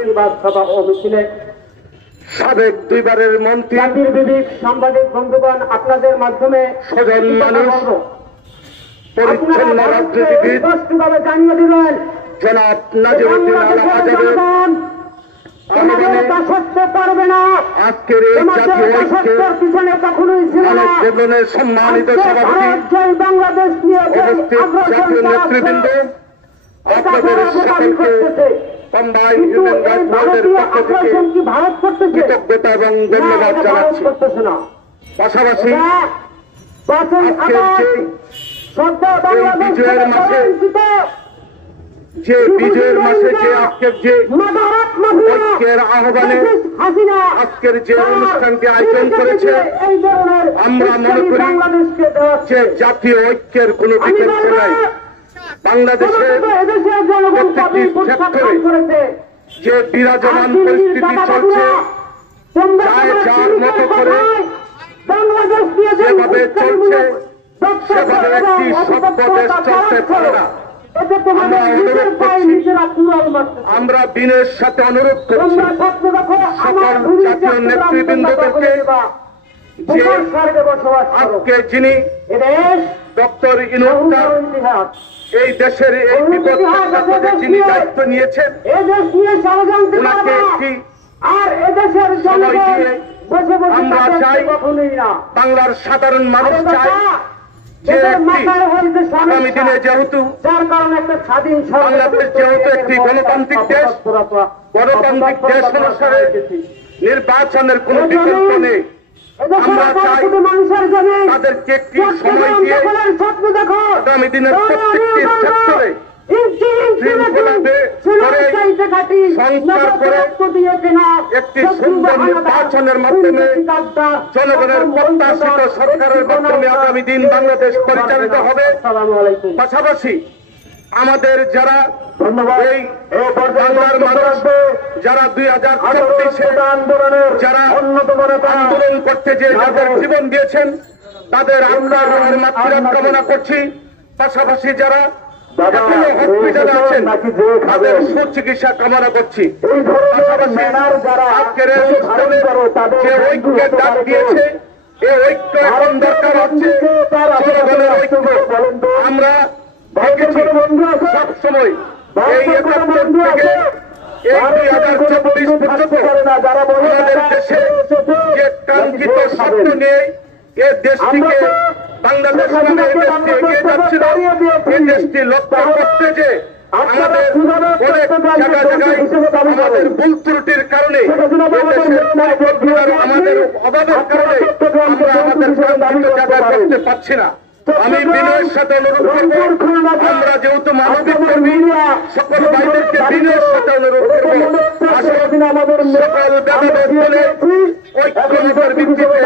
প্রতিবাদ সভা ও মিছিলে সাবেক দুইবারের মন্ত্রী জাতির বিবেক সাংবাদিক বন্ধুগণ আপনাদের মাধ্যমে সজন মানুষ পরিচ্ছন্ন রাজনীতিবিদ স্পষ্টভাবে জানিয়ে দিলেন জনাব নাজিরউদ্দিন আল আজাদের পারবে না। আজকের এই জাতীয় ঐক্যের পিছনে কখনোই ছিল না। জীবনের সম্মানিত সভাপতি বাংলাদেশ নিয়ে উপস্থিত জাতীয় নেতৃবৃন্দ আপনাদের সকলকে কম্বাইন হিউম্যান রাইটস ওয়াচের পক্ষ থেকে ভারত করতেছে কৃতজ্ঞতা এবং ধন্যবাদ জানাচ্ছি। পাশাপাশি বিজয়ের মাসে যে আজকের যে ঐক্যের আহ্বানে আজকের যে অনুষ্ঠানটি আয়োজন করেছে আমরা মনে করি যে জাতীয় ঐক্যের কোন বিকল্প নাই। বাংলাদেশের প্রত্যেকটি সেক্টরে যে বিরাজমান পরিস্থিতি চলছে যার মতো করে যেভাবে চলছে সেভাবে একটি সভ্য দেশ চলতে পারে না। আমরা দিনের সাথে অনুরোধ করছি সকল জাতীয় নেতৃবৃন্দদেরকে যে আজকে যিনি ডক্টর ইউনূস এই দেশের এই বিপদ যিনি দায়িত্ব নিয়েছেন ওনাকে একটি সময় দিয়ে আমরা চাই বাংলার সাধারণ মানুষ চাই যে আগামী দিনে যেহেতু বাংলাদেশ যেহেতু একটি গণতান্ত্রিক দেশ, গণতান্ত্রিক দেশ অনুসারে নির্বাচনের কোন বিকল্প নেই। আমরা চাই তাদেরকে একটি সময় দিয়ে আগামী দিনের প্রত্যেকটি সেক্টরে একটি সুন্দর নির্বাচনের মাধ্যমে জনগণের প্রত্যাশিত সরকারের মাধ্যমে আগামী দিন বাংলাদেশ পরিচালিত হবে। পাশাপাশি আমাদের যারা এই বাংলার মানুষ যারা 2024 যারা আন্দোলন করতে যে যাদের জীবন দিয়েছেন তাদের আল্লাহর মাগফিরাত কামনা করছি। পাশাপাশি যারা এখনো হসপিটালে আছেন তাদের সুচিকিৎসা কামনা করছি। পাশাপাশি আজকের এই অনুষ্ঠানে যে ঐক্যের ডাক দিয়েছে এই ঐক্য এখন দরকার হচ্ছে জনগণের ঐক্য। আমরা দেখেছি সবসময় এই 71 থেকে এই 2024 পর্যন্ত আমাদের দেশে যে কাঙ্ক্ষিত স্বপ্ন নিয়ে এই দেশটিকে বাংলাদেশ নামে এই দেশটি এগিয়ে যাচ্ছিল, এই দেশটি লক্ষ্য করতে যে আমাদের অনেক জায়গায় আমাদের ভুল ত্রুটির কারণে আমাদের অভাবের কারণে আমরা আমাদের কাঙ্ক্ষিত জায়গায় করতে পারছি না। আমি বিনয়ের সাথে অনুরোধ করব, আমরা যেহেতু মানবিক কর্মী সকল ভাইদেরকে বিনয়ের সাথে অনুরোধ করব সকল ব্যবধান বলে ঐক্যমতের ভিত্তিতে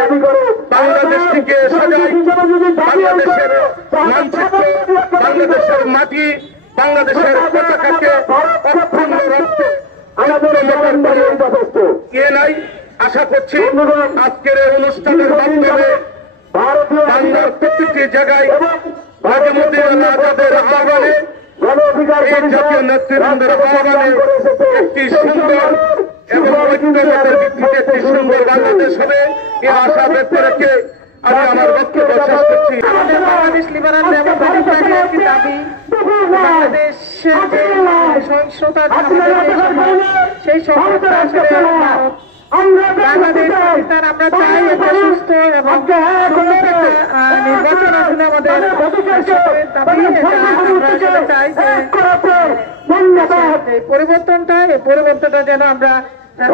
বাংলাদেশটিকে সাজাই, বাংলাদেশের মানচিত্র, বাংলাদেশের মাটি, বাংলাদেশের পতাকাকে অক্ষুণ্ণ রাখতে ঐক্যমতের ইয়ে নাই। আশা করছি আজকের এই অনুষ্ঠানের মাধ্যমে বাংলার প্রত্যেকটি জায়গায় রাজমুদ্দিন আজাদের আহ্বানে এই জাতীয় নেতৃবৃন্দের আহ্বানে একটি সুন্দর এবং ঐক্যমতের ভিত্তিতে একটি সুন্দর বাংলাদেশ হবে এই আশা ব্যক্ত রেখে আমি আমার বক্তব্য শেষ করছি। আমাদের বাংলাদেশ লিবারেল ডেমোক্রেটিক পার্টির একটি দাবি, বাংলাদেশের যে সহিংসতা সেই সহিংসতা আসলে বাংলাদেশ পাকিস্তান আমরা চাই একটা সুস্থ এবং সুন্দর একটা নির্বাচনের জন্য আমাদের দাবি আমরা আসলে চাই যে পরিবর্তনটা যেন আমরা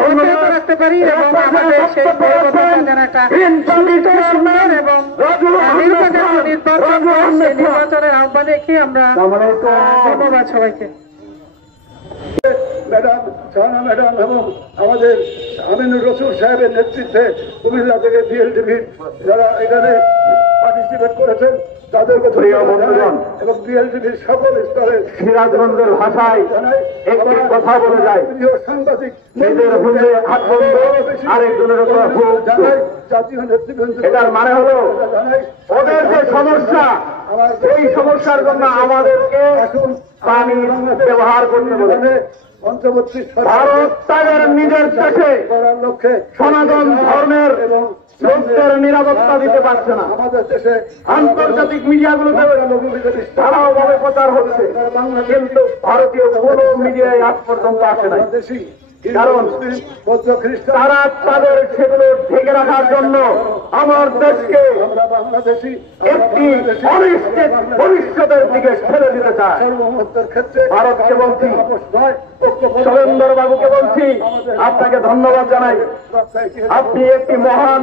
অব্যাহত রাখতে পারি এবং আমাদের সেই পরিবর্তনটা যেন একটা সুস্থ সুন্দর এবং নির্বাচন সেই নির্বাচনের আহ্বান রেখে আমরা ধন্যবাদ সবাইকে। ম্যাডাম, শাহানা ম্যাডাম এবং আমাদের আমিনুর রসুল সাহেবের নেতৃত্বে কুমিল্লা থেকে বিএলটিভি যারা এখানে পার্টিসিপেট করেছেন তাদেরকে এবং বিএলটিভির সকল স্তরে সিরাজগঞ্জের ভাষায় একটি কথা বলে যায়, প্রিয় সাংবাদিক নিজের হুঁজে হাত বন্ধ আরেকজনের জানাই, জাতীয় নেতৃবৃন্দ এটার মানে হলো জানাই ওদের যে সমস্যা এই সমস্যার জন্য আমাদেরকে পানি ব্যবহার করতে বলেছে। অন্তর্বর্তী ভারত তাদের নিজের দেশে করার লক্ষ্যে সনাতন ধর্মের এবং লোকদের নিরাপত্তা দিতে পারছে না। আমাদের দেশে আন্তর্জাতিক মিডিয়াগুলোতে ধারাবাহিকভাবে প্রচার হচ্ছে, কিন্তু ভারতীয় কোনো মিডিয়ায় আজ পর্যন্ত আসে নাই। কারণ তারা তাদের সেগুলো ঢেকে রাখার জন্য আমার দেশকে আমরা বাংলাদেশি একটি অনিশ্চিত ভবিষ্যতের দিকে ঠেলে দিতে চায়। সার্বভৌমত্বের ক্ষেত্রে ভারতকে বলছি, আপোষ নয়, সরেন্দ্র বাবুকে বলছি, আপনাকে ধন্যবাদ জানাই। আপনি একটি মহান